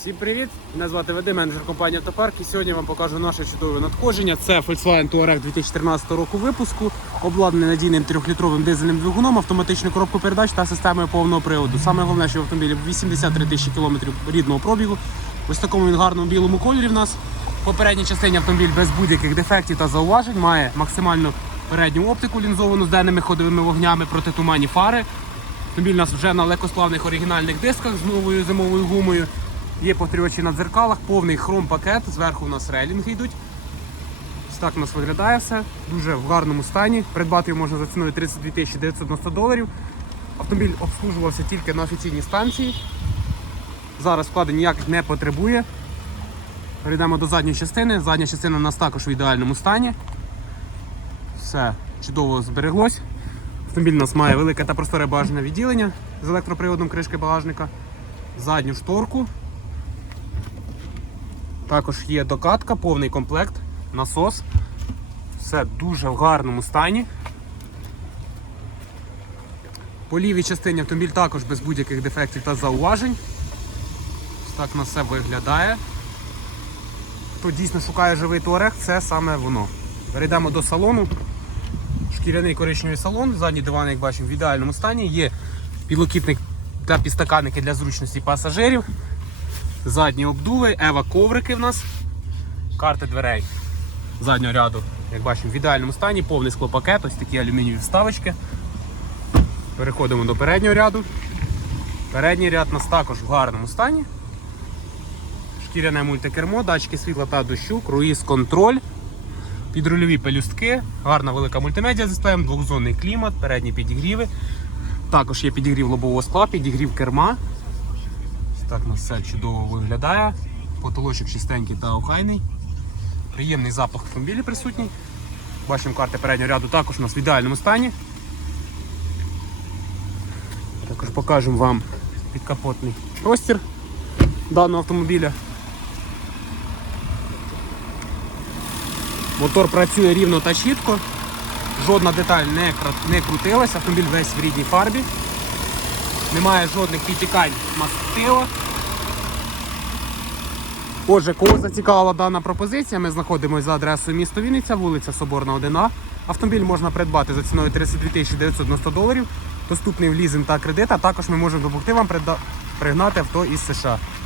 Всім привіт! Мене звати Вадим, менеджер компанії Автопарк. І сьогодні вам покажу наше чудове надходження. Це Volkswagen Touareg 2014 року випуску, обладнаний надійним 3-літровим дизельним двигуном, автоматичною коробкою передач та системою повного приводу. Саме головне, що в автомобілі 83 тисячі кілометрів рідного пробігу. Ось такому він гарному білому кольорі в нас. В попередній частині автомобіль без будь-яких дефектів та зауважень має максимальну передню оптику лінзовану з денними ходовими вогнями, протитуманні фари. Автомобіль у нас вже на легкосплавних оригінальних дисках з новою зимовою гумою. Є повторювачі на дзеркалах, повний хром-пакет. Зверху у нас рейлінги йдуть. Ось так у нас виглядає все. Дуже в гарному стані. Придбати його можна за ціною 32 990 доларів. Автомобіль обслужувався тільки на офіційній станції. Зараз вкладень ніяких не потребує. Перейдемо до задньої частини. Задня частина у нас також в ідеальному стані. Все чудово збереглось. Автомобіль у нас має велике та просторе багажне відділення з електроприводом кришки багажника, задню шторку. Також є докатка, повний комплект, насос. Все дуже в гарному стані. По лівій частині автомобіль також без будь-яких дефектів та зауважень. Ось так на все виглядає. Хто дійсно шукає живий туарег, це саме воно. Перейдемо до салону. Шкіряний коричневий салон, задній диван, як бачимо, в ідеальному стані. Є підлокітник та підстаканники для зручності пасажирів. Задні обдуви, ева коврики в нас, карти дверей заднього ряду, як бачимо, в ідеальному стані, повний склопакет, ось такі алюмінієві вставочки. Переходимо до переднього ряду. Передній ряд у нас також в гарному стані. Шкіряне мультикермо, датчики світла та дощу, круїз контроль, підрульові пелюстки, гарна велика мультимедіа дисплеєм, двохзонний клімат, передні підігріви. Також є підігрів лобового скла, підігрів керма. Так у нас все чудово виглядає. Потолочок чистенький та охайний. Приємний запах автомобіля присутній. Бачимо карти переднього ряду також у нас в ідеальному стані. Також покажемо вам підкапотний простір даного автомобіля. Мотор працює рівно та чітко. Жодна деталь не крутилась, автомобіль весь в рідній фарбі. Немає жодних підтікань мастила. Отже, кого зацікавила дана пропозиція, ми знаходимося за адресою місто Вінниця, вулиця Соборна 1А. Автомобіль можна придбати за ціною 32 990 доларів. Доступний в лізинг та кредит, а також ми можемо допомогти вам пригнати авто із США.